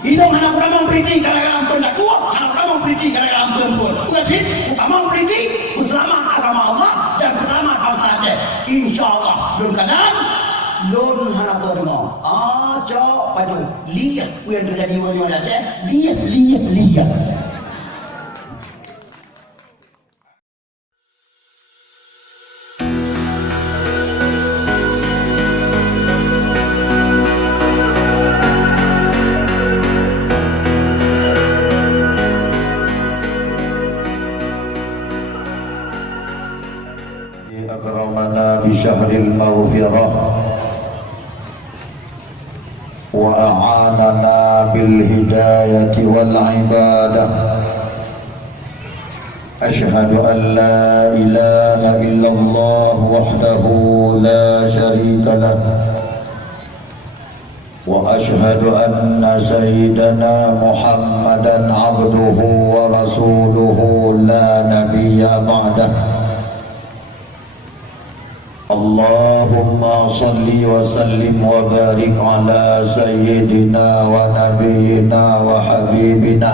Hidung anak ramang beriti kadang-kadang pun tak kuat, anak ramang beriti kadang-kadang pun. Jadi, ramang beriti, berselamat agama Allah dan berselamat bangsa Aceh. InsyaAllah, dun kanan, dun anak tu dengar. Cok, padu, lihat apa yang terjadi di Aceh. Lihat. أكرمنا بشهر المغفرة وأعاننا بالهداية والعبادة. أشهد أن لا إله إلا الله وحده لا شريك له، وأشهد أن سيدنا محمدا عبده ورسوله لا نبي بعده. اللهم صل وسلم وبارك على سيدنا ونبينا وحبيبنا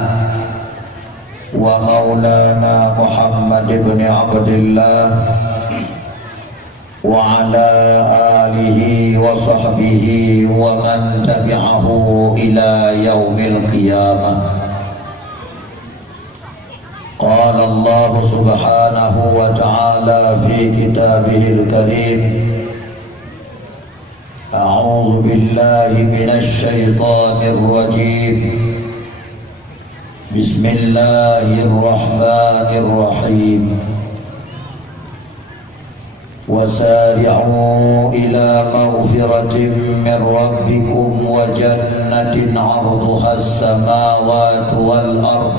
ومولانا محمد بن عبد الله وعلى آله وصحبه ومن تبعه إلى يوم القيامة. قال الله سبحانه وتعالى في كتابه الكريم: أعوذ بالله من الشيطان الرجيم، بسم الله الرحمن الرحيم. وسارعوا إلى مغفرة من ربكم وجنة عرضها السماوات والأرض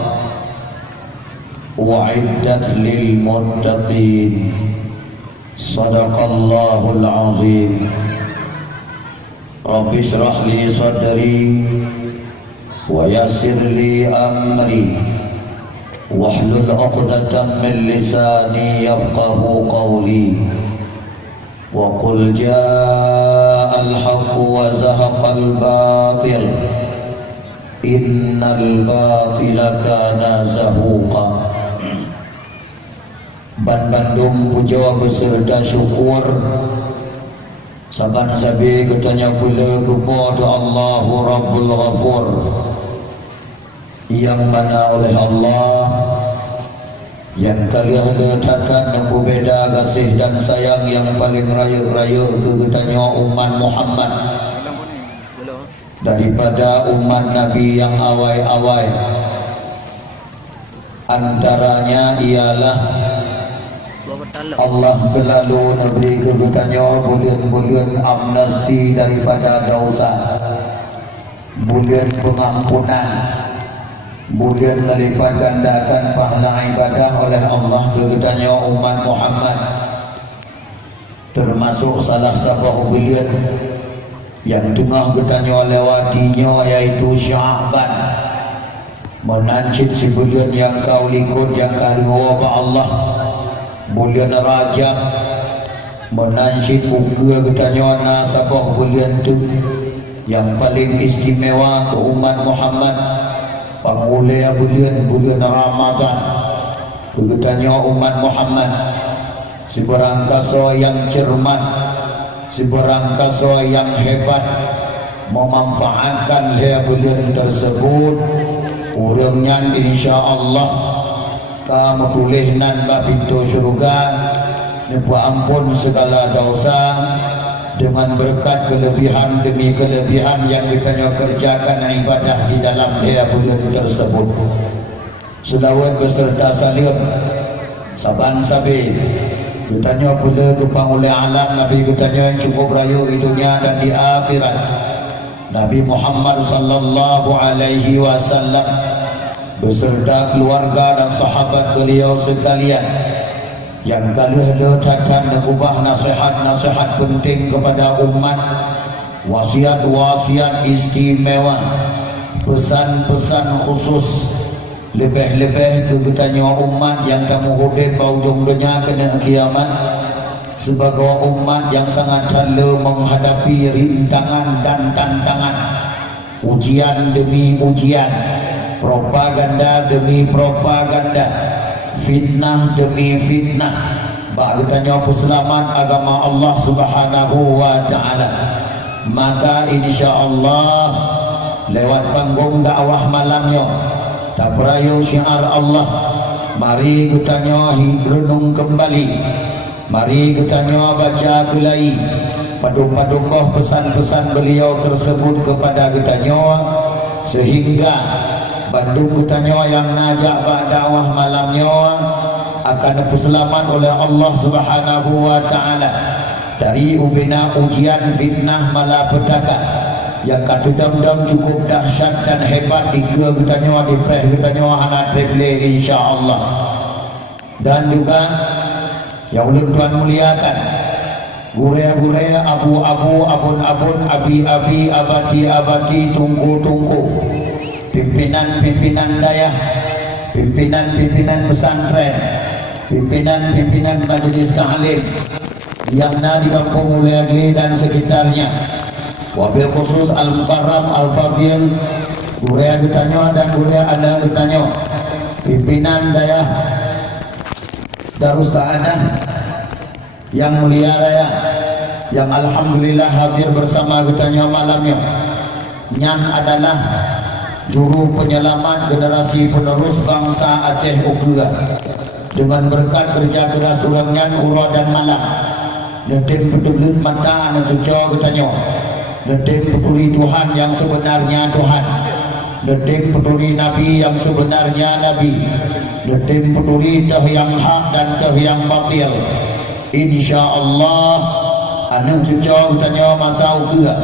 أعدت للمتقين. صدق الله العظيم. رب اشرح لي صدري ويسر لي أمري واحلل عقدة من لساني يفقه قولي. وقل جاء الحق وزهق الباطل إن الباطل كان زهوقا. Ban Bandung puja beserta syukur saban sabi katanya pula kepada Allahu Rabbul Ghafur, yang mana oleh Allah yang kalian letakkan aku beda kasih dan sayang yang paling raya-raya ke katanya umat Muhammad daripada umat Nabi yang awal-awal. Antaranya ialah Allah selalu memberi kebetulannya bulan-bulan amnesti daripada dosa, bulan pengampunan, bulan melipat gandakan pahala ibadah oleh Allah kebetulannya umat Muhammad. Termasuk salah satu bulan yang tengah kebetulannya lewatinya yaitu Sya'ban, menancit si bulan yang kau likut yang kaliwa Allah. Bulan Rajab menancit uga katanya nasabah bulan tu yang paling istimewa ke umat Muhammad. Pemulai bulan Ramadan katanya umat Muhammad. Seberang kaso yang cermat, seberang kaso yang hebat memanfaatkan bulan tersebut. Urangnya insya-Allah kamu boleh nambah pintu syurga, nebak ampun segala dosa dengan berkat kelebihan demi kelebihan yang kita kerjakan ibadah di dalam bulan tersebut. Selawat beserta salim saban sabi katanya pula kepang oleh alam Nabi katanya cukup raya di dunia dan di akhirat. Nabi Muhammad sallallahu alaihi wasallam beserta keluarga dan sahabat beliau sekalian yang kalian letakkan mengubah nasihat-nasihat penting kepada umat, wasiat-wasiat istimewa, pesan-pesan khusus, lebih-lebih kebetulannya umat yang kamu hudib ujung dunia kena kiamat, sebagai umat yang sangat jala menghadapi rintangan dan tantangan ujian demi ujian, propaganda demi propaganda, fitnah demi fitnah. Bak bertanya peselamat agama Allah Subhanahu wa taala. Maka insya-Allah lewat panggung dakwah malamnya tak perayu syiar Allah, mari kita renung kembali, mari kita baca kelai paduka pesan-pesan beliau tersebut kepada kita, sehingga bantu kita yang najak dakwah malamnya akan diselamat oleh Allah Subhanahu wa taala dari ubina ujian fitnah malapetaka yang kadang-kadang cukup dahsyat dan hebat di kita di anak teble insyaallah. Dan juga yang ulun Tuhan muliakan, gure-gure, abu-abu, abun-abun, abi-abi, abati-abati, tungku-tungku, pimpinan-pimpinan dayah, pimpinan-pimpinan pesantren, pimpinan-pimpinan majelis ta'lim yang ada di Kampung Mulyagli dan sekitarnya, wabil khusus Al-Mukarram Al-Fadil, Gurea Getanyo dan Gurea Ada Getanyo, pimpinan dayah Darus Sa'adah yang mulia raya, yang alhamdulillah hadir bersama Getanyo malamnya. Yang adalah juru penyelamat generasi penerus bangsa Aceh Uga dengan berkat kerja keras urangnya ura dan malam. Nedim betul-betul mata netujo Getanyo, nedim peduli Tuhan yang sebenarnya Tuhan, nedim peduli Nabi yang sebenarnya Nabi, nedim peduli teh yang hak dan teh yang batil. InsyaAllah anu cucok Getanyo masa uga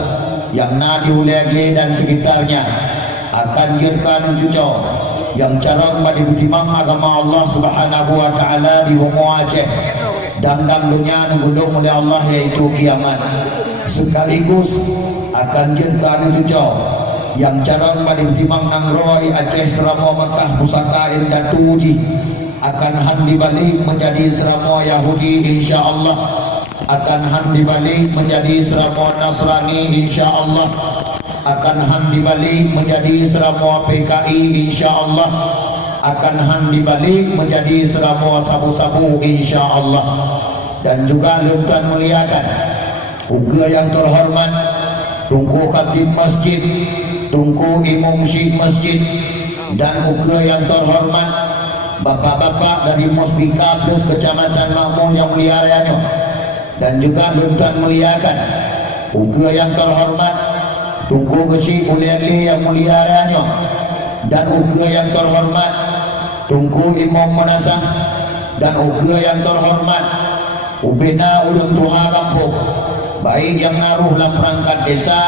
yang nadi Ulegli dan sekitarnya akan jirkan cucok yang cara madibudimang agama Allah Subhanahu wa taala di Bungo Aceh dan dunia nunggu oleh Allah yaitu kiamat. Sekaligus akan jirkan cucok yang cara madibudimang nang Roy Aceh Seramo Mekah Pusaka Indah Tuji akan handi balik menjadi Seramo Yahudi insyaallah, akan handi balik menjadi Seramo Nasrani insyaallah, akan handi balik menjadi Seramo PKI insyaallah, akan handi balik menjadi Seramo sabu-sabu insyaallah. Dan juga Tuan muliakan uga yang terhormat tungku khatib masjid, tungku imam syekh masjid, dan uga yang terhormat bapak-bapak dari Musbika plus Kecamatan Makmur yang mulia rayanya. Dan juga Tuan muliakan uga yang terhormat tungku Gesi Uliali yang mulia rayanya, dan uga yang terhormat tungku Imam Manasah, dan uga yang terhormat ubina ulun tuha kampung, baik yang ngaruh dalam perangkat desa,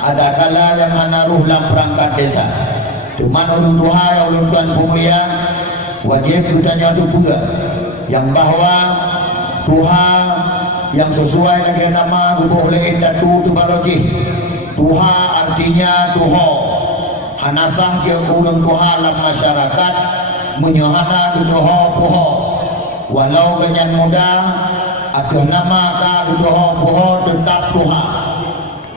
ada kala yang ngaruh dalam perangkat desa. Cuman ulun tuha ya ulun tuan pemulia wajib bertanya itu pula yang bahwa Tuhan yang sesuai dengan nama boleh indatu tu barojih. Tuhan artinya Tuhan hanasah ke ulun Tuhan dalam masyarakat menyohana Tuhan Tuhan walau kenyan muda ada nama ka Tuhan Tuhan tetap Tuhan.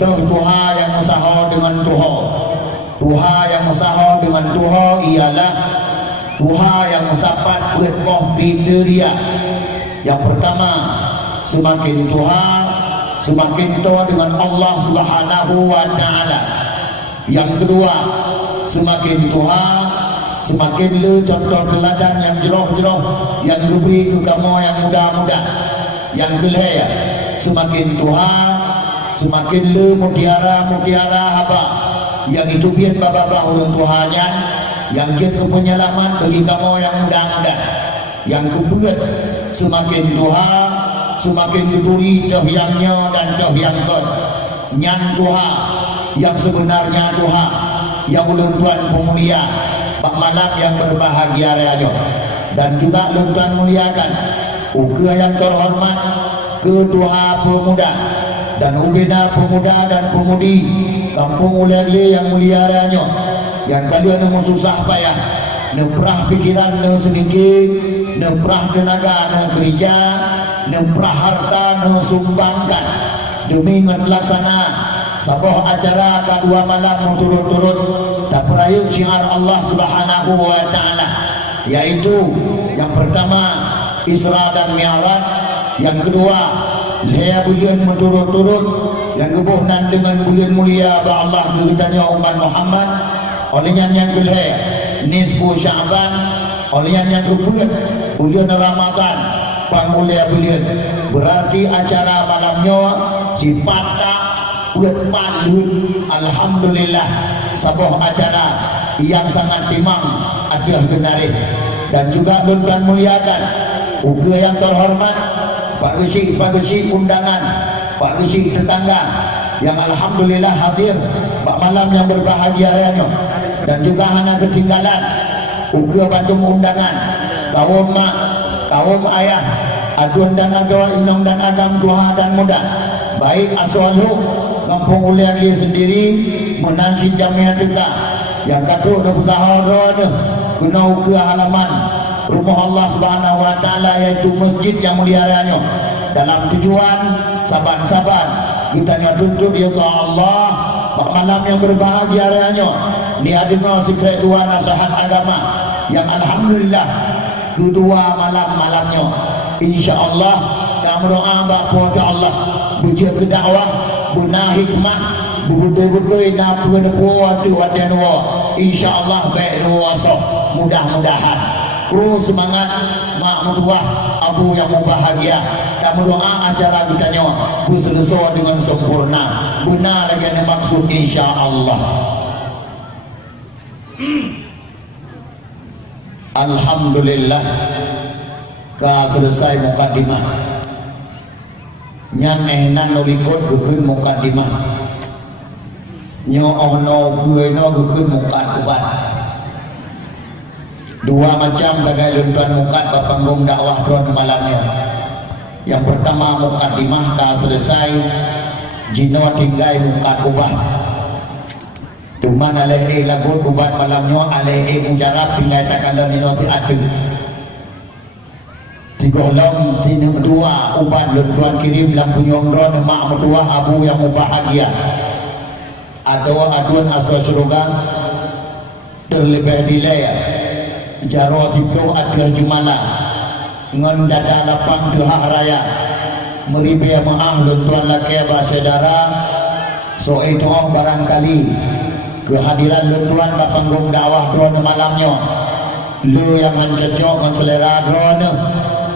Tuhan yang usaha dengan Tuhan, Tuhan yang usaha dengan Tuhan ialah Tuhan yang mensapat berkoh kriteria. Yang pertama, semakin Tuhan semakin tua dengan Allah Subhanahu wa taala. Yang kedua, semakin Tuhan semakin le contoh teladan yang jeroh-jeroh yang diberi ke kamu yang muda-muda. Yang kelaya, semakin Tuhan semakin le mutiara-mutiara haba yang itu biar bapa-bapa ulun Tuhannya yang jadi penyelamat bagi kamu yang muda-muda. Yang keempat, semakin Tuhan semakin diberi dohyangnya dan dohyangkan nyan Tuhan yang sebenarnya Tuhan yang ulun Tuhan pemulia Pak Malak yang berbahagia raya. Dan juga ulun Tuhan muliakan uga yang terhormat ketua pemuda dan ubina pemuda dan pemudi Kampung Uliagli yang mulia raya, yang kalian mau susah payah neprah pikiran ne sedikit, neprah tenaga ne kerja, neprah harta ne sumbangkan demi laksana Sabuh acara kedua malam turut-turut dan perayaan syiar Allah Subhanahu wa taala, yaitu yang pertama Isra dan Mi'raj, yang kedua lea bulan berturut-turut, yang kebunan dengan bulan mulia ba Allah geritanya umat Muhammad. Olehnya yang kedua nisfu Sya'ban, olehnya yang kedua bulan Ramadan pangulia bulan. Berarti acara malamnya sifatnya buat malu. Alhamdulillah sebuah acara yang sangat timang ada kenari. Dan juga dan muliakan uga yang terhormat Pak Gusi undangan, Pak Gusi tetangga yang alhamdulillah hadir pada malam yang berbahagia raya. Dan juga hana ketinggalan uga Bandung undangan kaum mak, kaum ayah, adun dan adwa, inong dan agam, tua dan muda, baik aswalu kampung uliagi sendiri menansi jamiah kita yang katu dan usaha roda guna ke halaman rumah Allah Subhanahu wa taala, yaitu masjid yang mulia raya, dalam tujuan saban-saban kita tuntut ya Allah malam yang berbahagia raya ni adina sekret dua nasihat agama yang alhamdulillah kedua malamnya insyaallah kami doa kepada Allah bujuk ke dakwah guna hikmah betul-betul nak waktu insyaallah baik nuwasa mudah-mudahan terus semangat mak mertua abu yang bahagia dan berdoa acara kita berselesai dengan sempurna benar yang maksud insyaallah. Alhamdulillah ka selesai mukadimah nyan enan nolikot gekeun mukadimah nyo ono geuna gekeun mukadimah dua macam tagai luntuan mukad bapanggung dakwah don malamnya. Yang pertama mukadimah ka selesai jino tinggai mukadubah cuman alaihi lagu ubat malamnya alaihi mujarab tinggal takkan nino si atu digolong sini dua ubat luntuan kirim lam punyongron mak mertua abu yang bahagia atau aduan asal surga terlebih dilaya jaro situ ada jumala ngon dada lapang ke hak raya meribe maah luntuan laki saudara so itu barangkali kehadiran luntuan panggung dakwah drone malamnya lu yang mencocok menselera drone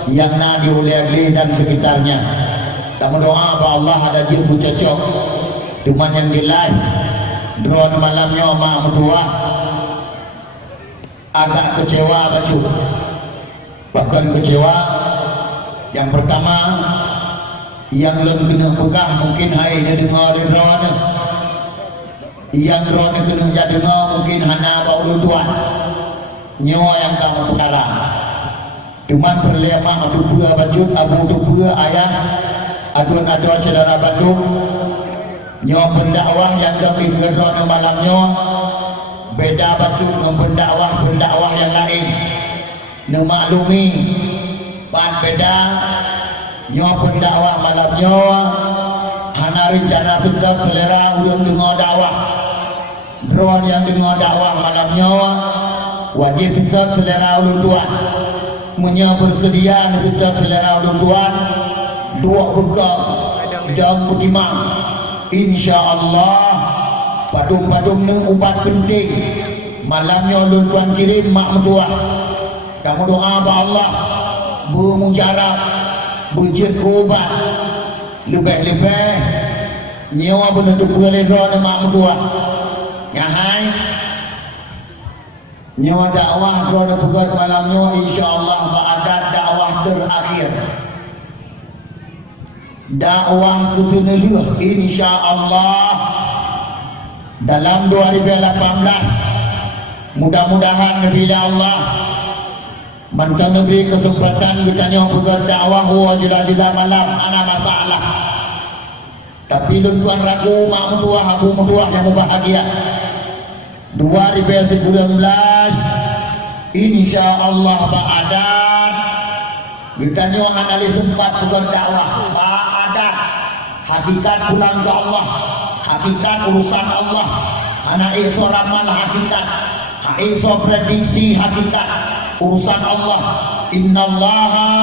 yang nadi uliagli dan sekitarnya. Kami doa bahwa Allah ada jibu cocok cuman yang dilai drone malamnya mak mertua agak kecewa baju bahkan kecewa. Yang pertama yang lem kena pegah mungkin hai dia dengar drone yang drone kena dia dengar mungkin hana bau tuan nyawa yang kamu perkara cuman perlema adu pura bajut abu tu pura ayah adun-adun saudara Bandung nyawa pendakwah yang kami drone malamnya beda baju dengan pendakwah yang lain nemaklumi pan beda nyawa pendakwah malamnya hana rencana tetap selera ulang dengar dakwah drone yang dengar dakwah malamnya wajib tetap selera ulun tuan punya bersedia tetap selera ulun tuan dua bekal dan putimang insyaallah padum-padum ni ubat penting malamnya ulun tuan kirim mak mertua. Kamu doa bahwa Allah bermujarab bujud ubat lebih-lebih nyawa bentuk berlegar ni mak mertua nyahai nyawa dakwah kerana pegat malamnya insyaallah ba'adat dakwah terakhir dakwah keseluruh insyaallah dalam 2018 mudah-mudahan bila Allah mantan negeri kesempatan kita yang pegat dakwah wajila-jila malam ana masalah tapi luntuan ragu mak mertua abu mertua yang bahagia 2019 insyaallah ba'adat kita yang analis sempat pegat dakwah ba'adat hakikat pulang ke Allah hakikat urusan Allah. Hana iso ramal hakikat, ha iso prediksi hakikat urusan Allah. Innallaha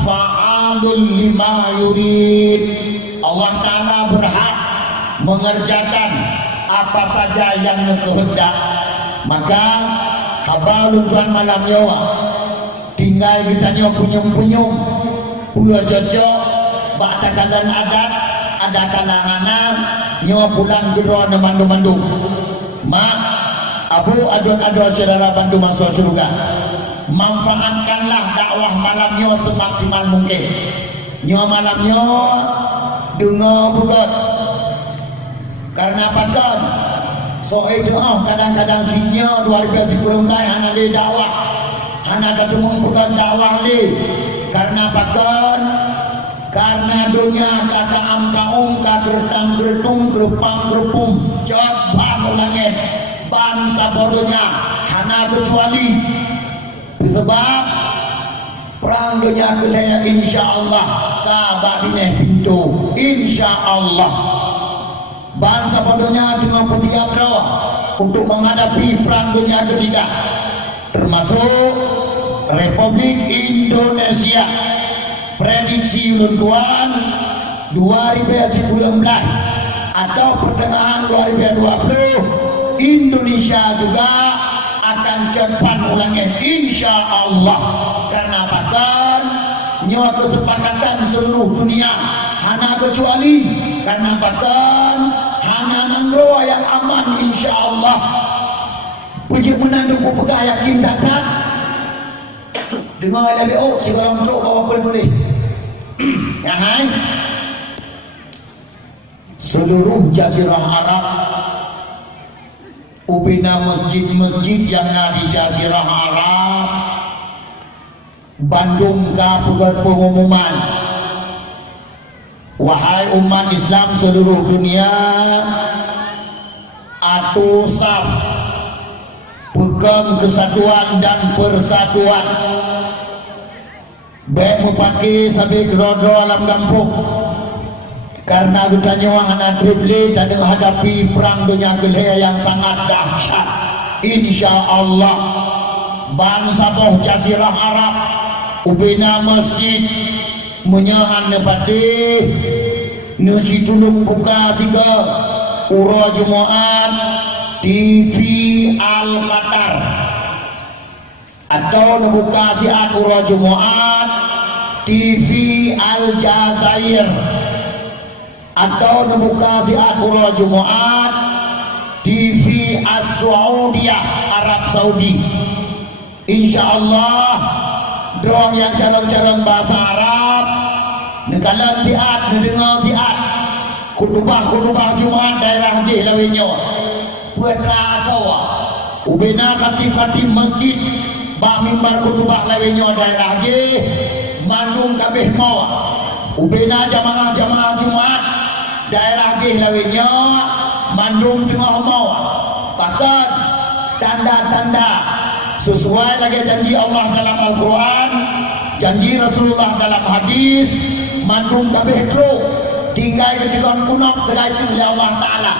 fa'alun lima yurid. Allah Ta'ala berhak mengerjakan apa saja yang kehendak. Maka habalun tuan malam nyawa tinggal kita nyawa punyung-punyung pura cocok bak takalan adat ada kalahana nyawa pulang ke doa mandu-mandu mak abu adun-adun saudara bantu masuk surga. Manfaatkanlah dakwah malam nyawa semaksimal mungkin. Nyawa malam nyawa dengar bukan karena pakan soal doa kadang-kadang sinya 2010 hana le dakwah hana ketemu bukan dakwah le karena pakan karena dunia kakak amkaum kakertang kertung kerupang kerupung jod ban langit ban sabodonya hana kecuali sebab perang dunia kedaya insyaallah kabak bineh pintu insyaallah bangsa bodohnya dengan bertiga doa untuk menghadapi perang dunia ketiga termasuk Republik Indonesia. Prediksi ulun 2019 atau pertengahan 2020 Indonesia juga akan cepat ulangi insyaallah. Karena bahkan nyawa kesepakatan seluruh dunia hana kecuali karena bahkan hana nangro yang aman insyaallah. Puji menandung pegah yakin datat dengar lagi oh si orang tu bawa boleh ya hai seluruh jazirah Arab ubina masjid-masjid yang ada di jazirah Arab Bandung ke pengumuman wahai umat Islam seluruh dunia atu saf pegang kesatuan dan persatuan baik mempaki sampai kerodro alam kampung karena kita nyawa anak dribble dan menghadapi perang dunia kedua yang sangat dahsyat insyaallah. Bangsa boh jazirah Arab ubina masjid menyahan nepati nusi tulung buka tiga ura Jumaat TV Al-Qatar atau membuka si Ura Jumaat TV Al-Jazair atau membuka si Ura Jumaat TV As-Saudiyah Arab Saudi. InsyaAllah dorong yang calon-calon bahasa Arab nekalan tiat mendengar tiat khutbah Jumaat daerah di lawinyo putra sawa ubena kati-kati masjid bak mimbar khutbah lawinyo daerah je mandung kabeh mawa ubena jamaah-jamaah Jumaat daerah je lawinyo mandung tengah mawa pakat tanda-tanda sesuai lagi janji Allah dalam Al-Quran janji Rasulullah dalam hadis mandung kabeh tro tinggal ketika kunap teraju oleh Allah Ta'ala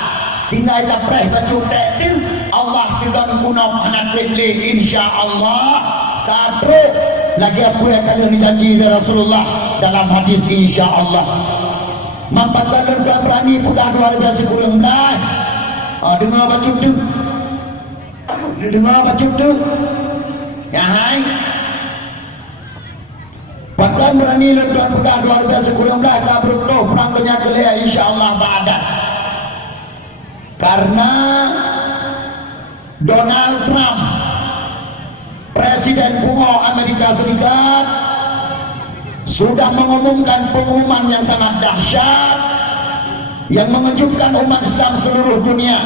tinggal dapat baju tekil Allah juga kunap anak triblik insyaallah kadro lagi apa yang kalian dijanji oleh Rasulullah dalam hadis insyaallah. Mampak kalian tak berani pegang 2019 dengar baju tu dengar baju tu ya hai bahkan berani lepas pegang 2019 tak beruktuh perang dunia kedua insyaallah ba'da karena Donald Trump Presiden kuno Amerika Serikat sudah mengumumkan pengumuman yang sangat dahsyat yang mengejutkan umat Islam seluruh dunia.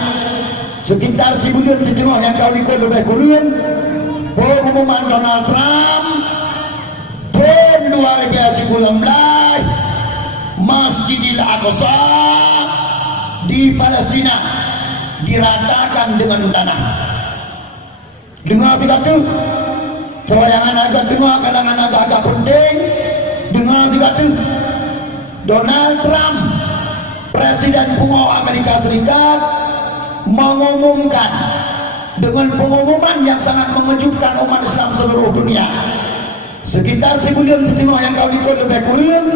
Sekitar 1 bulan setengah yang kau ikut lebih kurun pengumuman Donald Trump tahun 2019 Masjidil Aqsa di Palestina diratakan dengan tanah. Dengar tiga tu yang agak dengar kalangan agak penting. Dengar tiga tu Donald Trump Presiden Bunga Amerika Serikat mengumumkan dengan pengumuman yang sangat mengejutkan umat Islam seluruh dunia. Sekitar sebulan setengah yang kau ikut lebih kurang,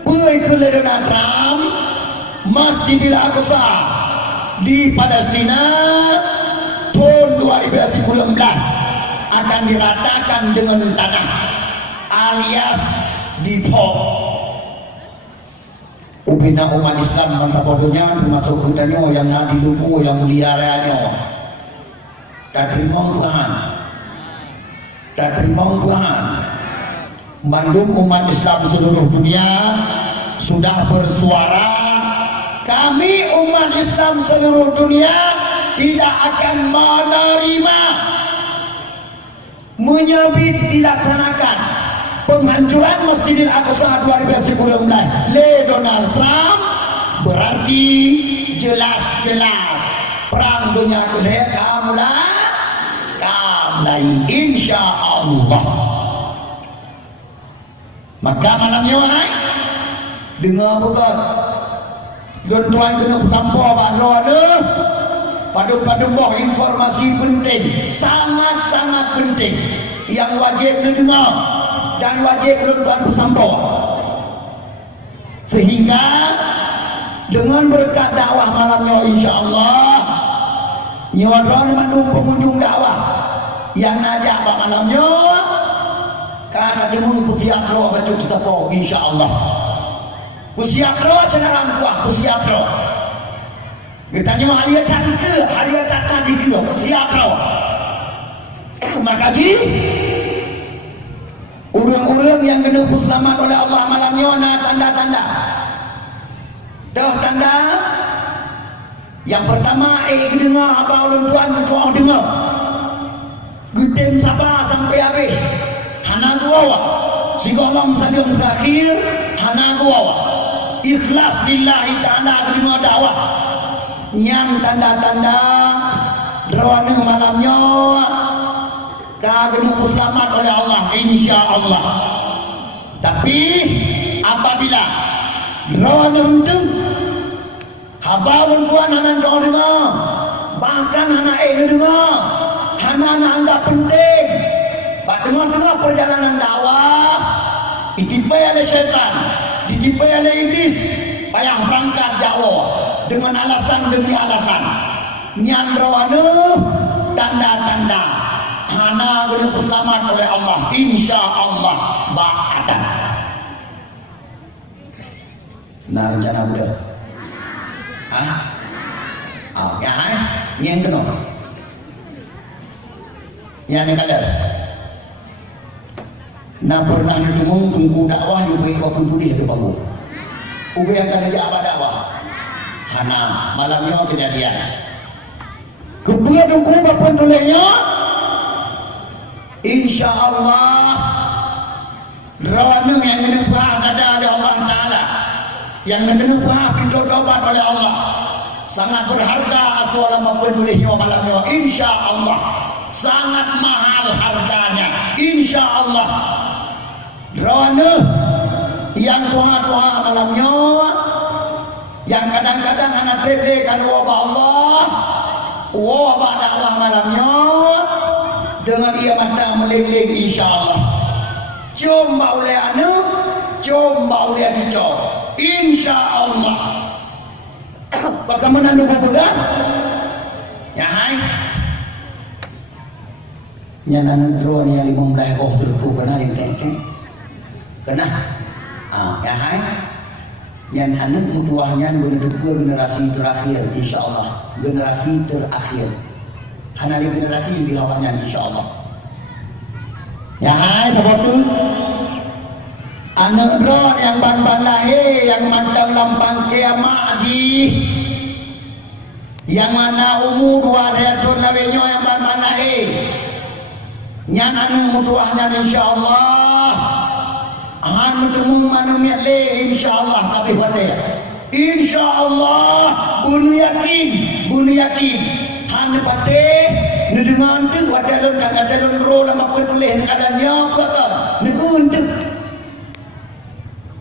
pergi ke Donald Trump, Masjidil Aqsa di Palestina tahun 2019 akan diratakan dengan tanah alias ditop. Ubina umat Islam mantap bodohnya termasuk kitanya yang nak dilupu yang mulia rayanya. Tak terima Tuhan, tak terima Tuhan. Mandum umat Islam seluruh dunia sudah bersuara, kami umat Islam seluruh dunia tidak akan menerima menyebut dilaksanakan penghancuran Masjidil Aqsa 2019 oleh Donald Trump. Berarti jelas-jelas perang dunia kedua kamulai insya Allah. Maka malamnya dengar betul tuan kena sampai pada buah informasi penting, sangat-sangat penting yang wajib didengar dan wajib tuan bersampai, sehingga dengan berkat dakwah malamnya insya-Allah nyawa mandu pengunjung dakwah yang najak pada malamnya karena demu siap roh baca kita insya-Allah. Siap roh cenderang kuah, siap roh. Kita tanya hari tadi ke, hari tadi ke, siap roh. Maka orang-orang yang kena selamat oleh Allah malamnya ada tanda-tanda. Dah tanda yang pertama dengar apa orang tuan ketua dengar. Gutem sabar sampai habis. Hana dua. Sigolong saling terakhir hana dua. Ikhlas lillahi ta'ala dengar dakwah. Yang tanda-tanda rawana malamnya kagak selamat oleh Allah insya-Allah. Tapi apabila rawana untung habawan tuan anak kau dengar, bahkan anak dengar, anak anggap penting, dengar perjalanan dakwah ditipai oleh syaitan, ditipai oleh iblis, payah berangkat dakwah dengan alasan demi alasan. Nyandrawana tanda-tanda hana boleh selamat oleh Allah insya-Allah ba'adan. Nah rencana budak. Yang kena yang kadar nak pernah ditunggu tunggu dakwah juga waktu tulis itu bangun ube yang akan aja apa dakwah hana malamnya kejadian kemudian tunggu bapak tulisnya insya-Allah rawana yang menepah ada Allah Ta'ala yang menepah pintu taubat oleh Allah sangat berharga selama penulisnya malamnya insya-Allah sangat mahal harganya insya-Allah. Rawana yang tuha-tuha malamnya yang kadang-kadang anak tede kan wabah Allah wabah dakwah malamnya dengan ia mata meleleng insya-Allah. Coba oleh anu coba oleh dicok insya-Allah. Bagaimana anda berpegang? Ya hai. Yang anak ruang yang 15 terus kena yang kek. Kena. Ya hai. Yang anak mutuahnya menuju generasi terakhir insya-Allah. Generasi terakhir. Hanya generasi yang dilawannya insya-Allah. Ya hai, betul. Anak roh yang ban-ban lahir yang mantap lampang kiamat yang mana umur 2 tahun lawenya yang ban-ban lahir yang anu mutuahnya insya-Allah han bertemu manusia le insya-Allah tapi hotel insya-Allah bunu yakin han pate nedengan tu wadah kan ada ro lama boleh kadangnya kata negun tu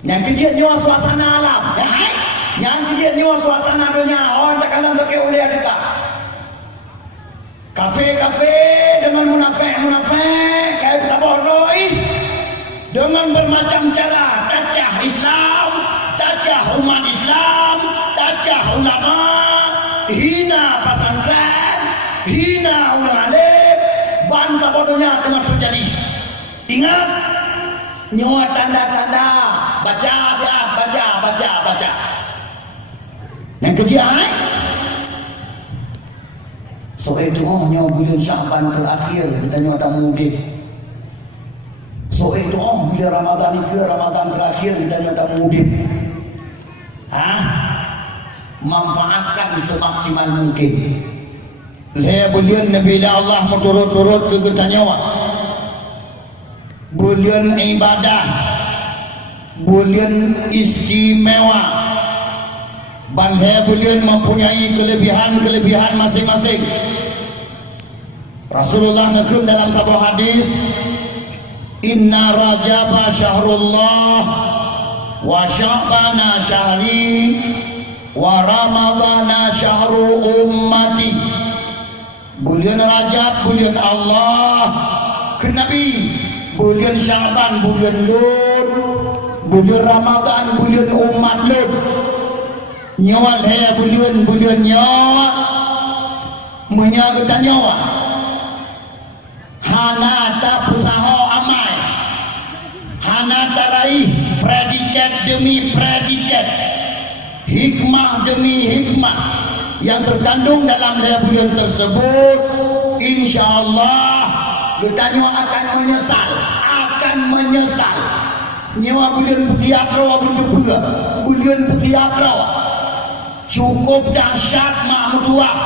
yang kejadian suasana alam yang kejadian suasana dunia orang tak kalah tak oleh dekat. Kafe-kafe dengan munafik kayak tabarroi dengan bermacam cara tacah Islam, tacah umat Islam, tacah ulama, hina pesantren, hina orang alim, bantah bodohnya tengah terjadi. Ingat, nyawa tanda-tanda, baca. Yang kejian, so itu nyawa bulan Syaban terakhir kita nyawa tak mungkin. So itu bila Ramadan terakhir kita nyawa tak mungkin. Manfaatkan semaksimal mungkin. Lepas bulan Nabi Allah turut-turut ke kita nyawa. Bulan ibadah, bulan istimewa. Bandai bulan mempunyai kelebihan masing-masing. Rasulullah nakun dalam sebuah hadis, Inna Rajaba syahrullah wa Sya'bana syahri wa Ramadana syahru ummati. Bulan Rajab bulan Allah ke Nabi, bulan Sya'ban bulan Lut, bulan Ramadan bulan umat Lut. Nyawa dia bulan nyawa menyaga nyawa hana tak usaha amai, hana tarai predikat demi predikat, hikmah demi hikmah yang terkandung dalam bulan tersebut. InsyaAllah kita nyawa akan menyesal. Nyawa bulan bertiap rawa bulan bertiap rawa cukup dahsyat makmudah.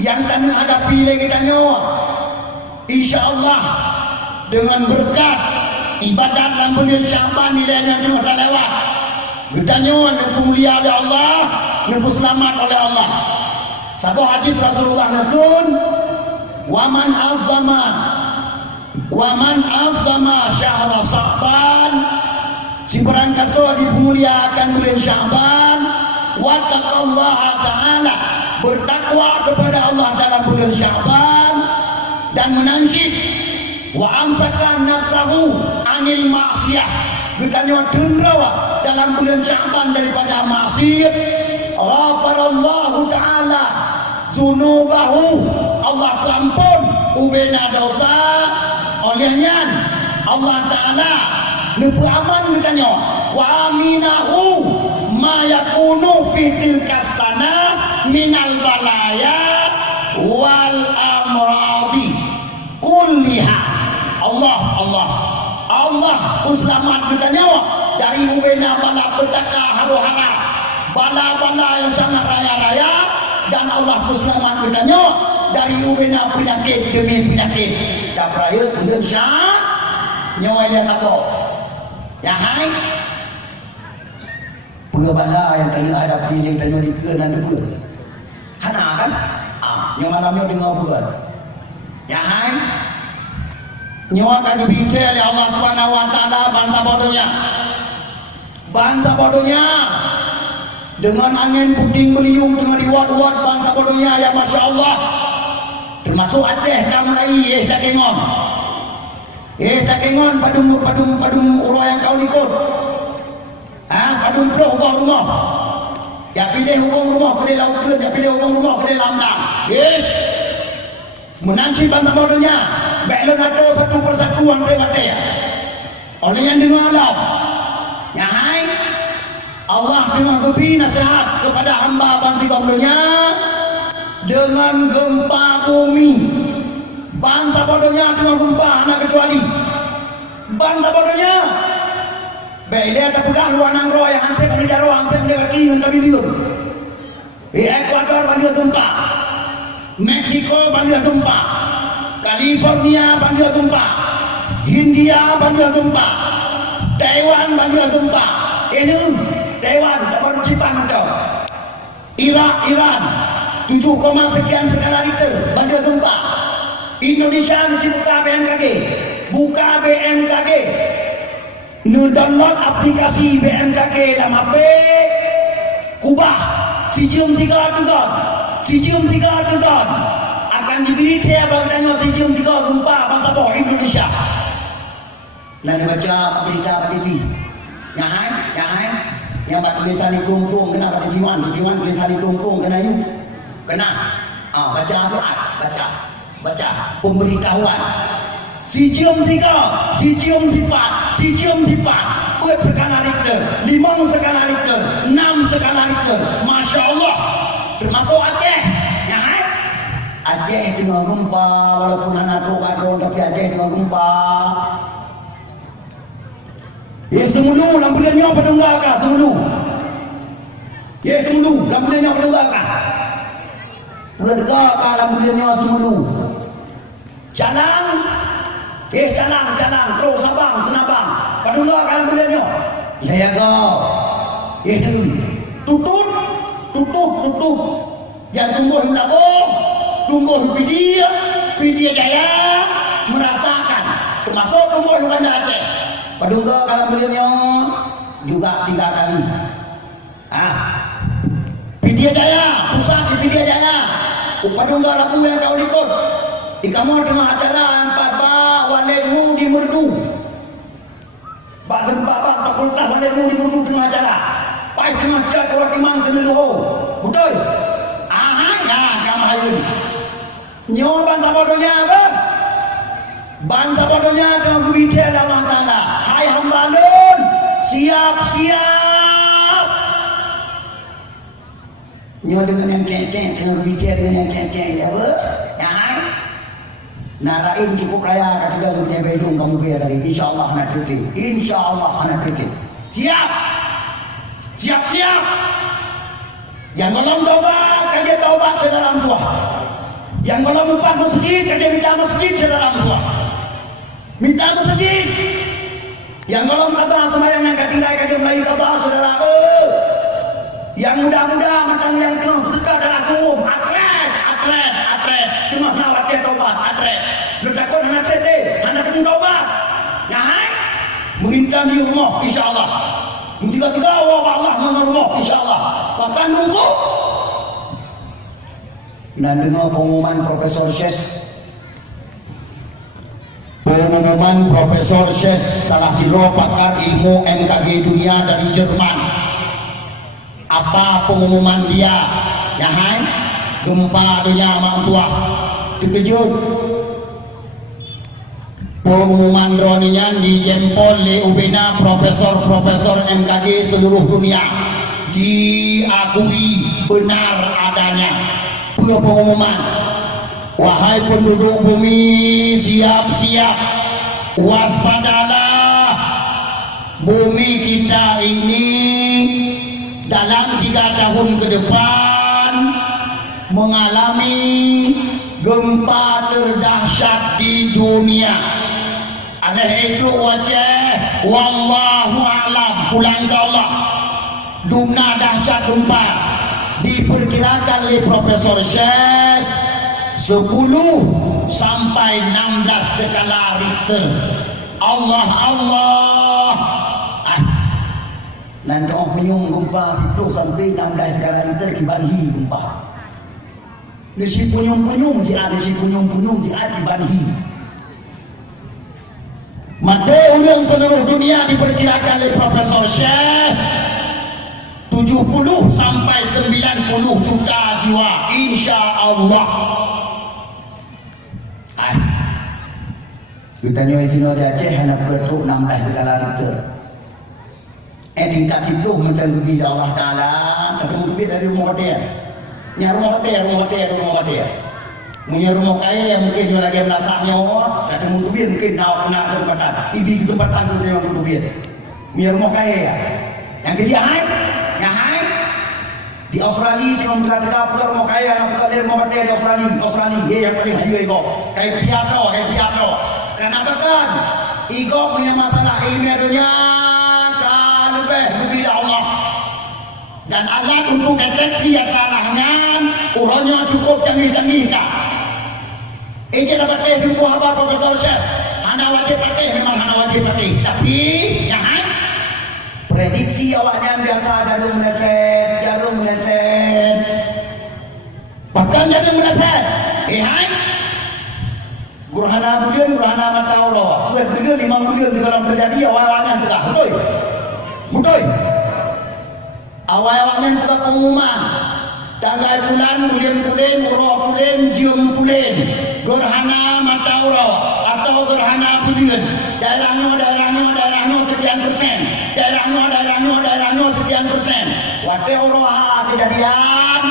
Yang kami hadapi kita nyawa, InsyaAllah dengan berkat ibadat dalam bulan Syaban nilainya juga tak lewat. Kita nyawa nak mulia oleh Allah, nak selamat oleh Allah. Sebuah hadis Rasulullah nakun, waman azama syahra Sa'ban, si berangkasa dimuliakan bulan Syaban, wattaqallaha ta'ala, bertakwa kepada Allah dalam bulan Syaban, dan menanjid wa amsakan nafsahu anil maksiyah, bertanya cenderawah dalam bulan Syaban daripada maksiat. Ghafarallahu ta'ala junubahu, Allah perampun ubena dosa olehnya. Allah Ta'ala lebih aman katanya, wa aminahu ma yakunu fi tilka sana minal balaya wal amradi kulliha. Allah selamat katanya dari ubena bala petaka haru-hara, bala-bala yang sangat raya-raya, dan Allah selamat katanya dari ubena penyakit demi penyakit. Dan perayaan bulan Syah nyawa yang apa? Yang hai bala yang tanya hadapi, yang tanya dikeun dan debur hana kan? Yang malamnya dengar bukan? Yang hai nyawa akan dibintai oleh Allah Subhanahu wa taala bantah bodohnya dengan angin puting beliung, dengan riwat-riwat bantah bodohnya ya Masya Allah. Termasuk Aceh Kamrai tak kengon padum urang yang kau ikut. Padum pro rumah. Ya pilih rumah ke dalam laut, ya pilih rumah ke dalam landang. Yes. Menanci bantah bodohnya. Baiklah ada satu persatu yang mati ya. Oleh yang dengar lah. Ya hai. Allah dengan kebi nasihat kepada hamba bangsa bodohnya dengan gempa bumi. Bangsa bodohnya dengan gempa nak kecuali. Bangsa bodohnya. Baiklah ada pegang luar nangro yang hansip pada jaro, hansip pada kaki yang tak biliun. Ekuador banjir gempa. Meksiko banjir gempa. California banjir gempa. India banjir gempa. Taiwan banjir gempa. Ini Taiwan dapat cipan itu. Iran 7, sekian skala Richter banjir gempa. Indonesia mesti buka BMKG. Nu download aplikasi BMKG dalam HP, kubah sijum 3 tugon, sijum 3 tugon akan diberi tiap bagainya sijum 3 gempa bangsa boh Indonesia. Dan baca berita TV, nyahai yang tulisan di kelungkung kena pada jiwan tulisan di kelungkung kena you kena baca Al-Quran, baca pemberitahuan sijum 3, sijum 4, sijum 4 buat skala Richter, 5 skala Richter, 6 skala Richter. Masya Allah, termasuk Aceh. Aceh tengah gempa, walaupun anak kadron tapi Aceh tengah gempa. Ya semulu lampunya pada enggak semulu. Ya semulu lampunya pada enggak. Berdekat lampunya semulu. Canang terus Sabang, Senabang. Pada enggak lampunya. Ya kau. Tutup. Yang tumbuh menabung, tumbuh Pidia Jaya merasakan, termasuk tumbuh di Banda Aceh. Padungga kalau beliau juga 3 kali. Pidia Jaya, pusat di Pidia Jaya. Padungga lagu yang kau ikut. Di kamu tengah acara 4 wanemu di merdu. Badan babak fakultas wanemu di merdu tengah acara. Pai tengah cat kalau timang semeluho. Betul? Nyo bangsa bodohnya apa? Bangsa bodohnya dengan kubite Allah Ta'ala. Hai hamba Nun, siap. Nyo dengan yang ceng-ceng, dengan kubite dengan yang ceng-ceng ya apa? Ya hai. Narain cukup raya kata dia kubite bedung kamu biar tadi. InsyaAllah anak kritik. InsyaAllah anak kritik. Siap. Yang belum taubat, kajian taubat ke dalam tua. Yang belum empat masjid, kajian minta masjid ke dalam tua. Minta masjid. Yang belum kata semayang yang ketinggai kajian bayi kata saudara. Yang muda-muda matang yang tengah dekat dalam umum. Atlet. Tengah nawat dia taubat, atlet. Letakkan anak atlet, anak penuh taubat. Yahai, mengintam di rumah, insyaAllah. Jika Allah menurut insyaAllah. Bahkan nunggu. Dan dengar pengumuman Profesor Syes. Pengumuman Profesor Syes, salah siro pakar ilmu MKG dunia dari Jerman. Apa pengumuman dia? Ya hai, gempa dunia mak tua. Terkejut. Pengumuman droninya dijempol oleh ubena profesor MKG seluruh dunia, diakui benar adanya. Pengumuman, wahai penduduk bumi, siap-siap, waspadalah, bumi kita ini dalam 3 tahun ke depan mengalami gempa terdahsyat di dunia. Ada itu wajah wallahu a'lam, pulang ke Allah. Dumna dahsyat gempa diperkirakan oleh Profesor Syes 10 sampai 16 skala Richter. Allah nanti orang penyung gempa 10 sampai 16 skala Richter kibali gempa. Si punyung-punyung si ada kibali. Mata ulung seluruh dunia diperkirakan oleh Profesor Syes 70 sampai 90 juta jiwa, insya Allah. Kita nyoi sini di Aceh hanya berketuk 16 skala Richter. Tingkat itu macam begitu Allah Ta'ala ketemu lebih dari rumah dia. Rumah hotel. Punya rumah kaya yang mungkin jual lagi belakangnya, kata mungkin nak tempatan, ibi tempatan tu yang mungkin. Punya rumah kaya ya. Yang ketiga hai, di Australia tengok dekat rumah kaya yang bukan rumah hotel di Australia, dia yang paling hayu ego. Kayak piano. Kenapa kan? Ego punya masalah ilmiah dunia kan lebih Allah. Dan alat untuk deteksi kesalahan urangnya cukup canggih-canggih kan. Ini dapat buku apa Profesor Syes? Hana wajib pakai, memang hana wajib pakai. Tapi yang Prediksi awaknya biasa jarum meleset. Bahkan jarum meleset. Hai. Gerhana bulan, gerhana mata Allah. Bulan 5 bulan di dalam terjadi awak-awaknya juga. Betul? Betul? Awak-awaknya juga pengumuman. Tanggal bulan, bulan, urah bulan, jam bulan. Gerhana mata Allah atau gerhana bulan. Daerahnya sekian persen. Daerahnya sekian persen. Waktu urah kejadian,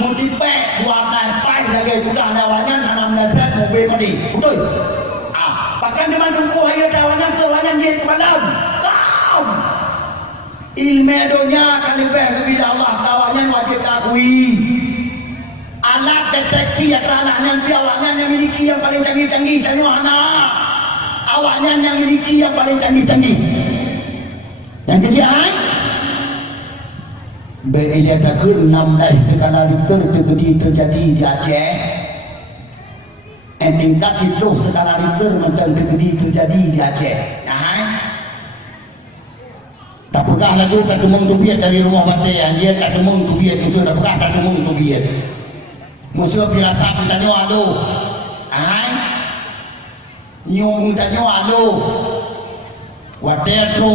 multipek buat naik lagi juga awaknya tanam nasab mobil mati. Betul? Bahkan dengan tunggu ayat kawannya dia kemalam. Kau ilmu dunia kalibah kepada Allah kawannya wajib akui. Alat deteksi anaknya awaknya yang miliki yang paling canggih-canggih tanya anak. Awaknya yang miliki yang paling canggih-canggih. Yang ketiga, Ia takut 16 skala Richter terjadi di Aceh. Tingkat 10 skala Richter terjadi di Aceh. Tak pegah lagu tak tumung tubiat dari rumah batik. Dia tak tumung tubiat itu tak pegah tak tumung tubiat. Musuh pirasa tanya alo. Nyung tanya alo. Water tro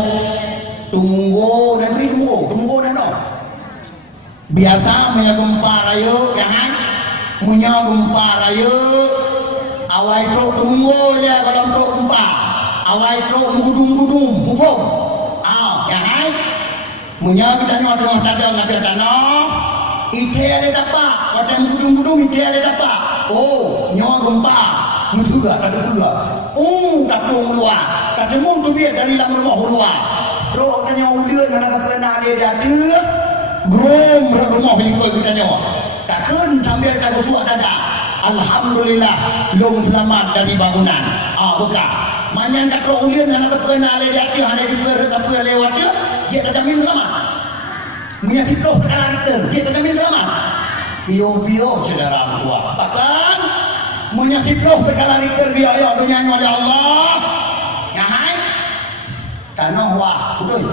tunggu dan tunggu dan no. Biasa punya gempa raya, jangan punya gempa raya. Awal tro tunggu je kalau tro gempa. Awal tro gudung, bufuk. Jangan punya kita nyok ada tanah. Ite ada dapat, wadah gudung ite ada dapat. Oh, nyok gempa, musuh tak ada. Tak keluar, tak dengung tu biar dari dalam rumah keluar. Tro tanya ulian mana pernah dia jadi. Grom rumah helikopter kita nyawa. Takkan sambil tak usuk dada. Alhamdulillah belum selamat dari bangunan. Buka. Manyan kat ulian anak terkenal dia ada di luar tapi lewat dia tak jamin selamat. Punya sikroh skala Richter dia tak jamin selamat. Bio saudara tua. Bahkan punya sikroh skala Richter dia dunia oleh Allah. Ya hai. Tanah wah betul.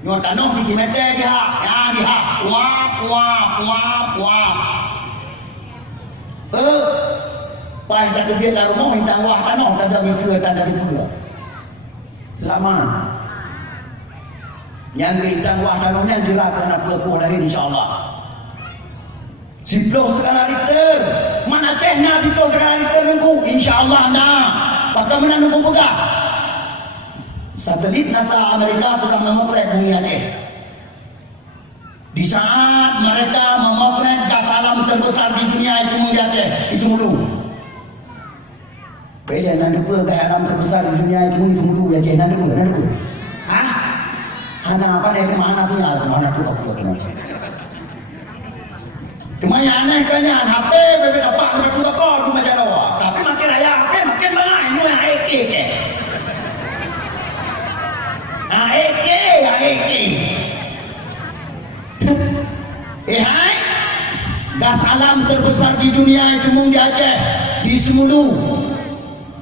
Nyo tanah di meter dia, wap. Pai tak biar lah rumah hintang wah tanah tak ada mikir tak ada mikir. Selamat. Yang hintang wah tanahnya jelas kena pelepuh dari insya-Allah. Siploh skala Richter. Mana cehna siploh skala Richter nunggu insya-Allah nah. Bagaimana nunggu pegah? Satelit NASA Amerika sedang memotret bumi Aceh. Di saat mereka memotret gas alam terbesar di dunia itu di Aceh, di Sumulu. Beda nanti gas alam terbesar di dunia itu di Sumulu Aceh nanti pun. Hana apa dia kemana tinggal kemana tu aku kenal. Cuma yang aneh kanya HP bebek apa tu apa tu macam apa. Tapi makin raya HP makin banyak ini yang AK. Hai, gas alam terbesar di dunia itu di Aceh, di Sumulu,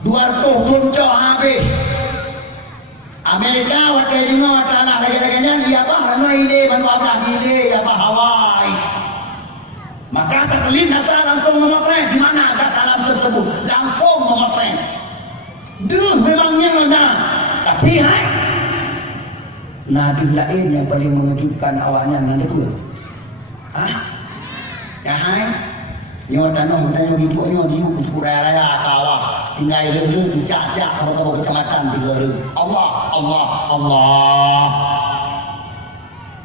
200 ton habis. Amerika waktu juga tanah lagi-laginya dia apa? Mana ile, mana apa ile, apa Hawaii. Maka satelit NASA langsung memotret di mana gas alam tersebut, langsung memotret. Memangnya mana? Tapi hai. Nabi lain yang paling mengejutkan awalnya nanti pun. Ya hai. Nyo tanah tanya hidupnya di raya kawah. Tinggal lele dicak-cak kalau kecamatan tiga lele. Allah.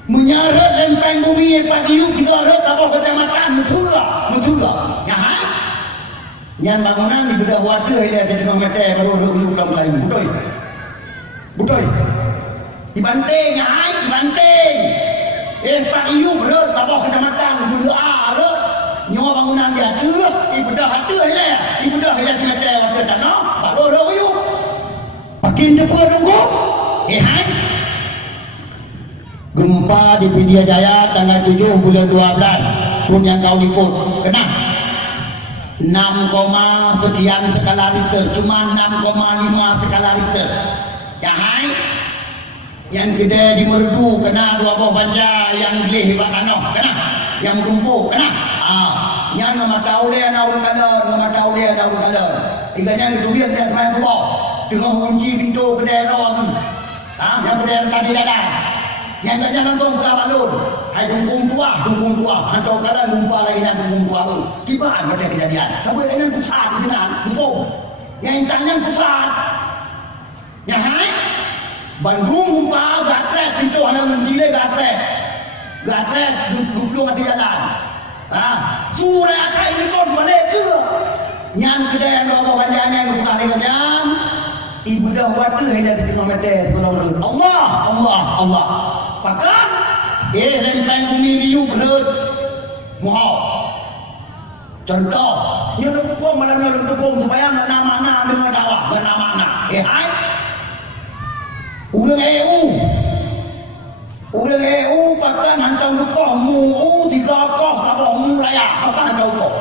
Menyarat lempeng bumi pagi yuk tiga lele kalau kecamatan muncul. Ya hai. Yang bangunan di bedah wadah dia jadi meter baru dulu lagi. Betul. Dibanting, dibanting. Pak Iyu berut, kapal kecamatan, berut. Nyawa bangunan dia, teruk. Ibedah hati ya. Ibedah ya di meter waktu tanah, baru Iyu. Makin depan tunggu. Hai. Gempa di Pidijaya Jaya tanggal 7 bulan 12. Pun yang kau ikut. Kena. 6, sekian skala Richter. Cuma 6,5 skala Richter. Ya hai. yang kedai di Merdu kena dua buah banjar yang gelih bakano kena yang tumpuk kena yang nama taule ana ulun kala nama taule ana ulun kala iganya itu dia dia try tu dengan kunci pintu kedai rawang tu yang kedai tadi dalam yang tak jangan kau buka balon hai dukung tua hantar kala lupa lagi yang dukung tua tu tiba ada kejadian tapi dengan pusat di sana dukung yang tanya pusat yang hai Bandung lupa gatret pintu anak menjile gatret duduk di jalan surat kai ni kau balik ke yang kedai yang bawa banjar yang buka dengan yang ibu dah buat tu hanya di tengah mata sebelum Allah pakat lempeng bumi biu perut mohon contoh dia lupa malam lupa supaya nama dengan dakwah bernama hai Ulang EU pakan hantar lukoh mu tiga koh sabah mu raya pakan hantar lukoh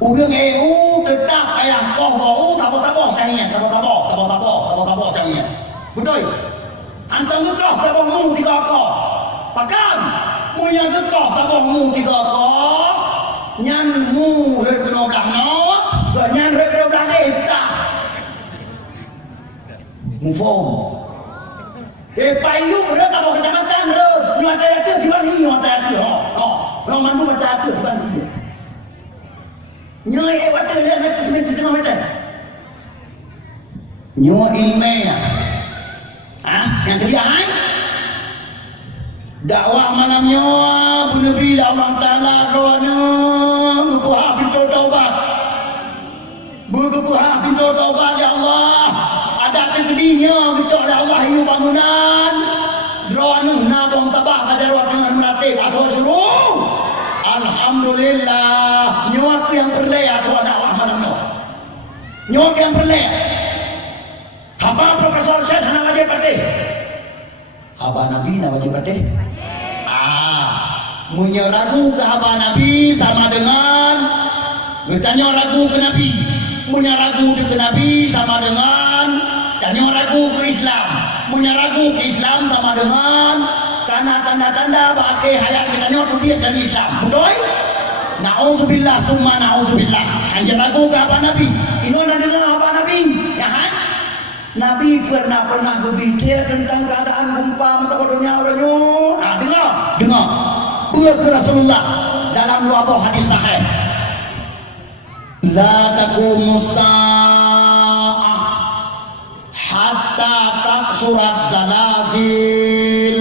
Ulang EU tetap ayah koh bau sabah sayangnya sabah sayangnya betul hantar lukoh sabah mu tiga koh pakan mu yang lukoh sabah mu tiga koh nyan mu rekodang nyan rekodang eta Mufom. Payu dah tak bawa kecamatan dah. Nyuat saya tu di mana ni nyuat saya tu. Orang mandu macam tu di mana ni. Nyuat water dia nak sebentar tengah macam. Nyuat ilmu ya. Yang dia dakwah malamnya berlebih Allah Taala doanya buka pintu taubat. Buka pintu taubat ya Allah. Ada kedinya kecok Allah hiu bangunan drone nabong tabah pada ruang dengan meratib atau suruh alhamdulillah nyuak yang berlea tu dakwah malam tu nyuak yang berlea apa profesor saya sana wajib patih apa nabi nak wajib patih punya ragu ke apa nabi sama dengan bertanya ragu ke nabi punya ragu ke nabi sama dengan tanya ragu ke Islam punya ragu ke Islam sama dengan karena tanda-tanda pakai hayat kita tu dia dari Islam betul? Na'udzubillah summa na'udzubillah hanya ragu ke apa Nabi ini orang dengar apa Nabi ya kan? Nabi pernah berbicara tentang keadaan gempa mata bodohnya orangnya dengar ke Rasulullah dalam dua buah hadis sahih la taqumus hatta taksurat zalazil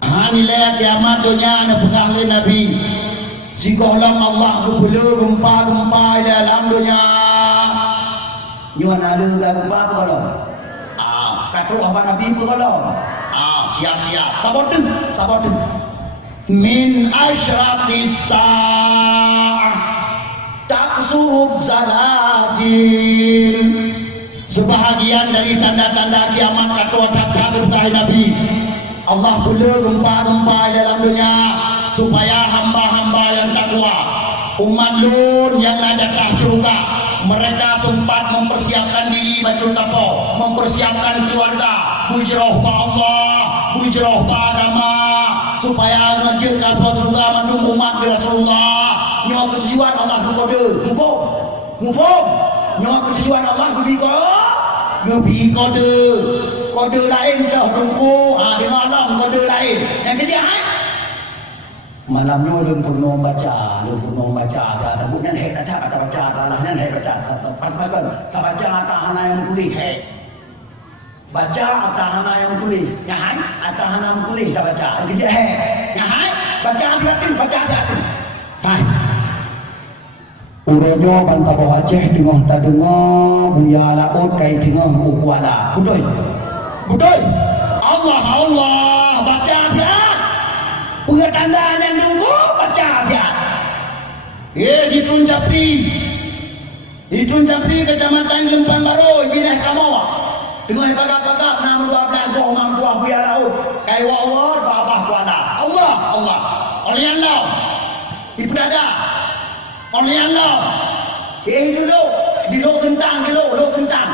hanilaya kiamat dunia na pengakhli Nabi jika ulang Allah kebelu gempa-gempa dalam dunia nyuan ada gempa apa kalau kata apa Nabi apa kalau siap-siap sabar tu min asyratis sa'ah taksurut zalazil sebahagian dari tanda-tanda kiamat kata kata Nabi Allah boleh gempa-gempa dalam dunia supaya hamba-hamba yang takwa umat Lut yang najakah surga mereka sempat mempersiapkan diri baca tapo mempersiapkan keluarga hijrah ke Allah hijrah ke agama supaya ngajarkan surga mandung umat Rasulullah nyawa ketujuan Allah kode mufum nyawa ketujuan Allah gebi kode lain dah tunggu dengan alam kode lain yang ketiga malamnya belum pernah baca kata bukan hek tak baca alahnya hek baca tepat bagus tak baca tahana yang tulis hek baca tahana yang tulis ya hai tahana yang tulis tak baca yang ketiga hek ya hai baca hati-hati hai urutnya bantah bawah Aceh dengar tak dengar buya laut kai dengar ukuala betul Allah baca dia punya tanda yang tunggu baca dia di Tun Japri kecamatan Lempang Baru binah kamu dengar bagak-bagak nama bablah orang buah buya laut kai Allah babah kuala Allah oleh Allah di pedada oleh Allah dulu di lo kentang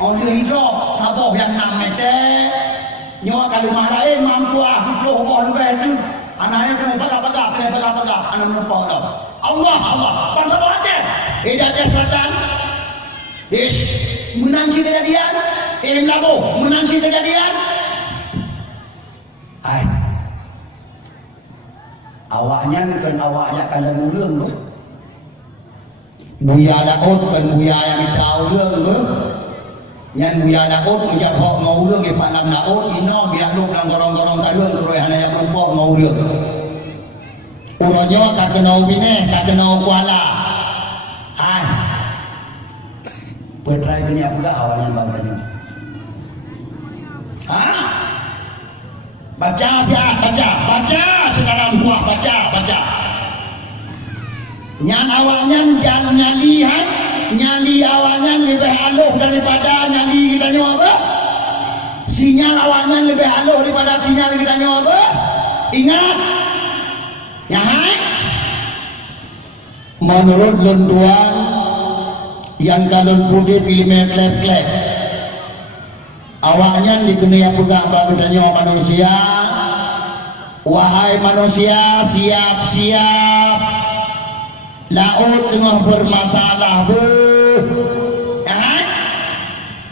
Orang dia hidup Sabah yang 6 meter. Nyawa kalau lain mampu di Pulau Bawah lebih itu. Anaknya kena pagar-pagar. Anak lupa tau. Allah. Bangsa baca. Aceh Selatan. Menanci kejadian. Labo menanci kejadian. Hai. Awaknya bukan awaknya kalian ulung tu. Buya laut kan buya yang kita ulung tu. Yang buya laut menjadi hok ngulung ke panam laut ino biar lu dan gorong-gorong kalung tu yang yang mempok ngulung. Uronyo kak kenau bine, kak kenau kuala. Hai. Petrai ini apa dah awalnya bangkanya? Hah? Baca sekarang buah baca. Nyan awalnya jangan nyali awalnya lebih halus daripada nyali kita nyoba. Sinyal awalnya lebih halus daripada sinyal kita nyoba. Ingat, ya hai. Menurut lentuan yang kalian pudi pilih klep. Awaknya dikenai pegang baru tanya manusia. Wahai manusia, siap-siap. Laut tengah bermasalah bu. Ya?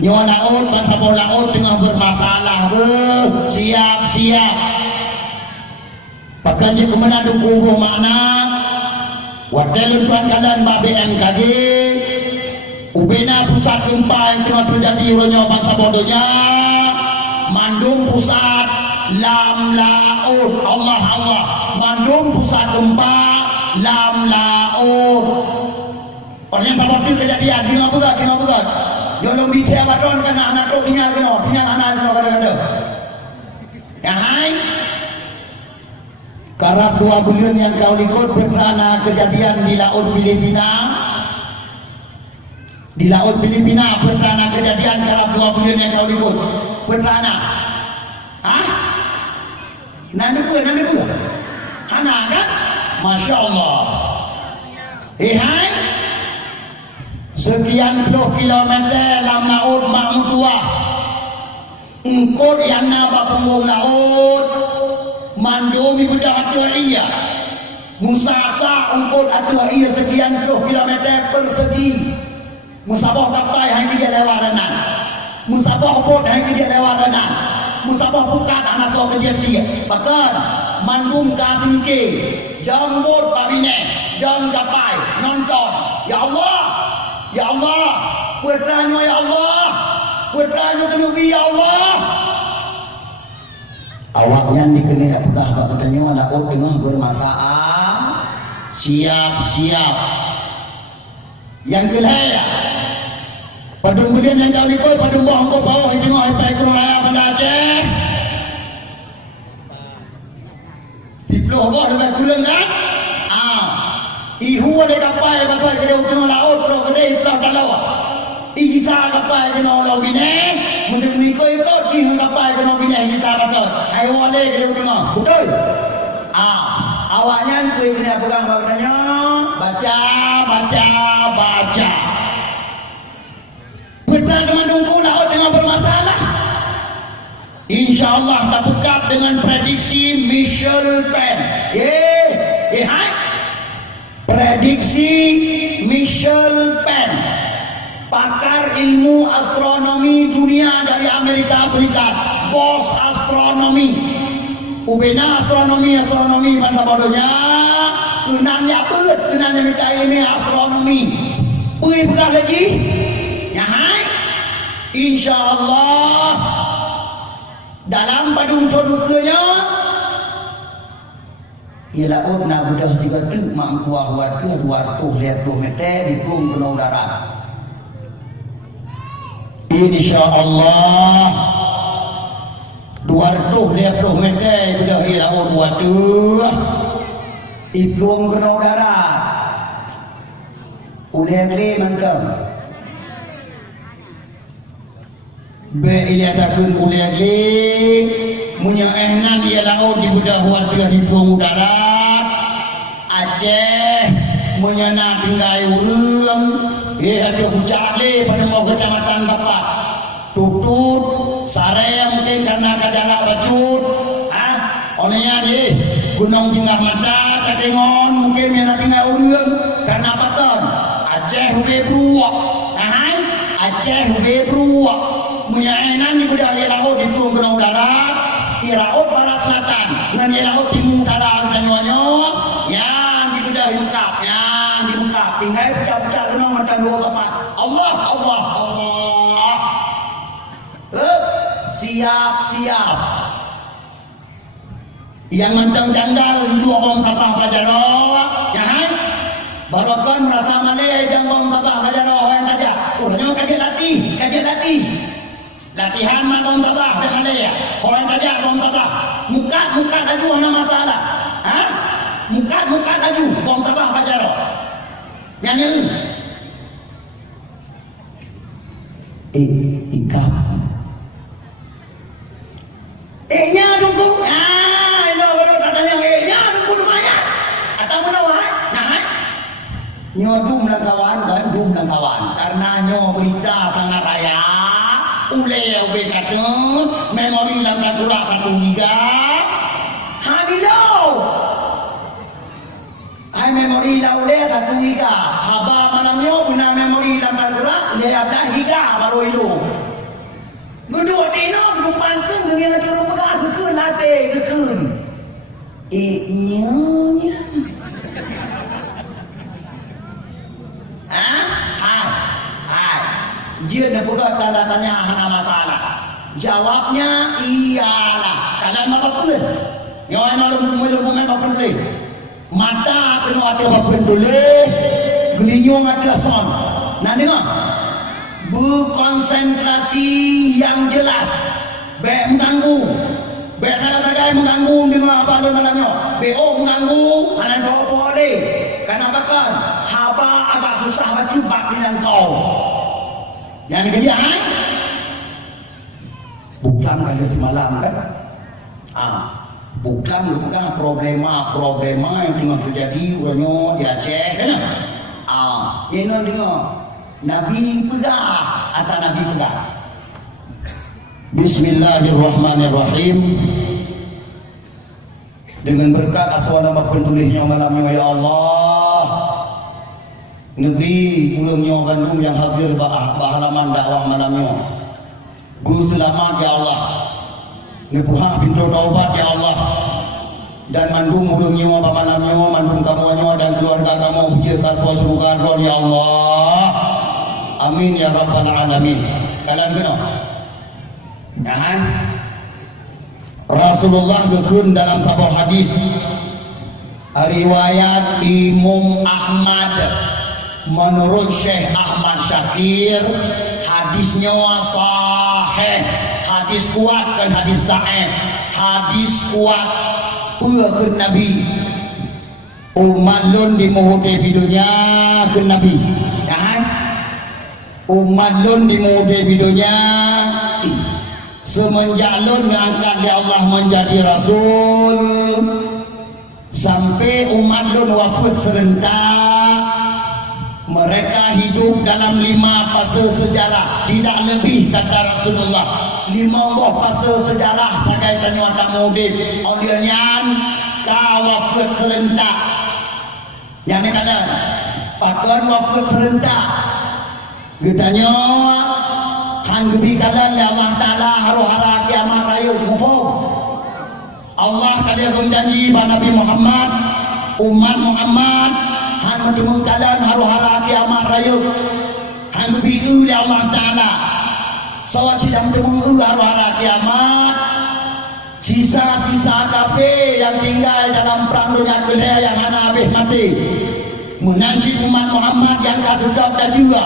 Nyawa laut, bangsa laut tengah bermasalah bu. Siap-siap. Pakai je kemenang dukuh makna. Wakil tuan kalian BMKG. Ubena pusat gempa yang tengah terjadi oleh bangsa bodohnya. Mandung pusat lam laut. Allah. Mandung pusat gempa lam laut. Orang tak berarti kejadian. Dengar bukan. Jolong bicara baton kena anak tu sinyal anak kena. Ya hai. Karab 2 bulan yang kau ikut berterana kejadian di laut Filipina. Di laut Filipina berterana kejadian karab 2 bulan yang kau ikut berterana. Hah? Nanti pun. Hana kan? Masya Allah. Hai. Sekian puluh kilometer dalam laut Mahmutua. Engkau yang nampak punggung laut. Mandumi budak atu'iyah. Musasa engkau atu'iyah sekian puluh kilometer persegi. Musabah kapai yang dia lewat renang. Musabah bot yang dia lewat renang. Musabah pukat anak so kejadian dia. Bahkan mandum katingke. Dan bot babine. Dan kapai. Nonton. Ya Allah. Putranya ya Allah. Putranya kenubi ya Allah. Awaknya dikenai apakah katanya laut tengah bermasalah. Siap. Yang kelaya. Padung bulian yang kau ikut, padung bawah kau bawah yang tengah ipai kurang raya Banda Aceh. Di Pulau Bawah lebih kurang kan? Ihu ada kapal pasal kena tengah laut, Pulau Kedai, Pulau Talawa. Ijisa kapal kena orang bine, mesti ikut kini kapal kena bine ijisa pasal. Hai wale kena tengah, betul? Awaknya kena pegang bagusnya, baca. Betul dengan nunggu laut dengan bermasalah. InsyaAllah tak buka dengan prediksi Michel Pen. Hai. Prediksi Michel Pen, pakar ilmu astronomi dunia dari Amerika Serikat, bos astronomi. Ubena astronomi bangsa bodohnya. Kenanya minta ini astronomi. Pui bukan lagi. Ya hai. InsyaAllah dalam padung toduknya ialah nak budak tiga tu mak kuah buat ke 200 meter di pung kena udara. InsyaAllah 200 meter budak ialah buat tu di pung kena udara. Ulai mantap. Ia takkan ulai punya ehnan ia laut di budak warga di pung udara. Aceh menyana tinggal urang. Ada bujale pada mau kecamatan Kapat. butut sare mungkin karena kajala bacut onean gunung tinggal mata katengon mungkin yang tinggal urang karena apa kan Aceh hube bruak Aceh hube bruak munyaenan di budaya laut di gunung darat di laut barat selatan dengan di laut timur utara tanyuanyo yang di budaya yukap yang di yukap tinggal pecah-pecah gunung macam dua tempat Allah siap yang macam jandal dua bom kapal pajaro ya kan barokan merasa malay jang bom kapal pajaro yang saja nyo kajian latih latihan mah bom kapal dan malay ya orang saja bom kapal muka laju ada masalah muka laju bom kapal pajaro yang ikap nya dukung nyo dum dan kawan karena nyo berita sangat raya ube katun memori dalam kurang 1 giga hanilo ai memori ule 1 giga haba malam nyo guna memori dalam kurang le ada giga baru itu duduk tino numpang keun dengan juru pegang keun late keun nya dia dah buka tanda tanya hana masalah jawabnya iyalah kalian apa pun yang malu apa pun mata kena hati apa pun boleh gelinyung hati asan nak dengar berkonsentrasi yang jelas mengganggu salah-salah mengganggu dengar apa ada malamnya mengganggu kalian tahu boleh kenapa kan haba agak susah berjumpa dengan kau yang kerjaan bukan kali semalam kan bukan problema yang tengah terjadi orangnya di Aceh kan ini dengar Nabi pegang atau Nabi pegang Bismillahirrahmanirrahim dengan berkat asal nama penulisnya malamnya ya Allah negeri ulungnya Bandung yang hadir halaman dakwah malamnya guru selamat ya Allah nepuha pintu taubat ya Allah dan mandung ulungnya malamnya mandung kamunya dan keluarga kamu hujirkan surga ya Allah amin ya rabbal alamin kalian benar nah Rasulullah gekun dalam sebuah hadis riwayat Imam Ahmad menurut Syekh Ahmad Syakir hadisnya sahih hadis kuat kan hadis dhaif hadis kuat ke Nabi umat lun di muhudi bidunya ke Nabi kan umat lun di muhudi bidunya semenjak lun ngangkat di Allah menjadi Rasul sampai umat lun wafat serentak mereka hidup dalam 5 fase sejarah tidak lebih kata Rasulullah 5 fase sejarah sakai tanya tamu di audienyan ka wafat serentak yang ni kata pakon wafat serentak getanya han gebi kalan ya Allah Ta'ala haru-hara kiamat raya mufum Allah kalian berjanji pada Nabi Muhammad umat Muhammad han mengkalan haru-hara kiamat raya han gebi ya Allah Ta'ala sawat sidang temu haru-hara kiamat sisa-sisa kafir yang tinggal dalam perang dunia kedua yang hana habis mati menanti umat Muhammad yang kadudap dan juga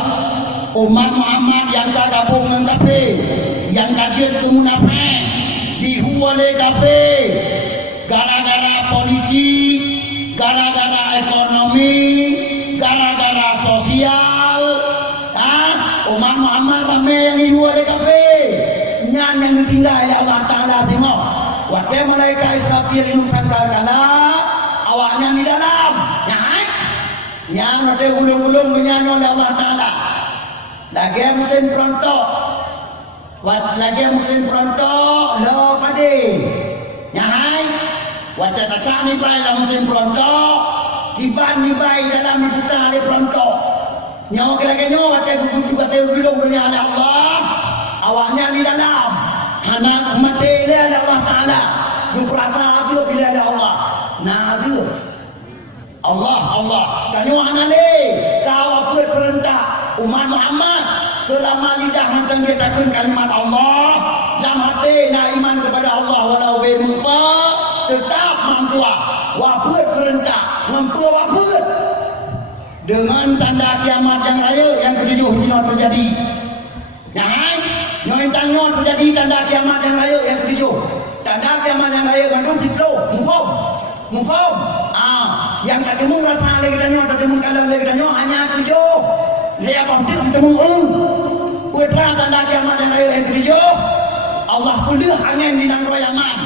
umat Muhammad yang gabung dengan kafir yang kajian ke munafik dihuale kafir gara-gara politik gara-gara ekonomi gara-gara sosial umat Muhammad ramai yang dihuale kafir nyan yang tinggal ya Allah Ta'ala tengok wakil malaikat Israfil yang sangkakala awaknya di dalam yang ada gulung-gulung menyanyi oleh Allah Ta'ala lagi mesin perontok Wat lagi musim perontok lo pade. Nyahai. Wat tak ni bai dalam musim perontok. Kiban ni bai dalam putar le perontok. Nyawa lagi nyawa wat gugu wat gulung dunia oleh Allah. Awaknya di dalam. Karena mati le Allah Taala. Du perasa tu bila ada Allah. Nah tu. Allah. Tanya mana le? Kau apa serentak umat Muhammad selama lidah hantang dia takun kalimat Allah dalam hati nak iman kepada Allah walau berupa tetap mamtua waput serentak mampu waput dengan tanda kiamat yang raya yang ketujuh hijrah terjadi. Jangan nyoi terjadi tanda kiamat yang raya yang ketujuh. Tanda kiamat yang raya gandum siplo mufum yang tak temu rasa lagi tanya tak temu kalau lagi tanya hanya tujuh. Dia apa dia temu putra tanda kiamat yang raya yang ketujuh. Allah pulih angin di nang royangan.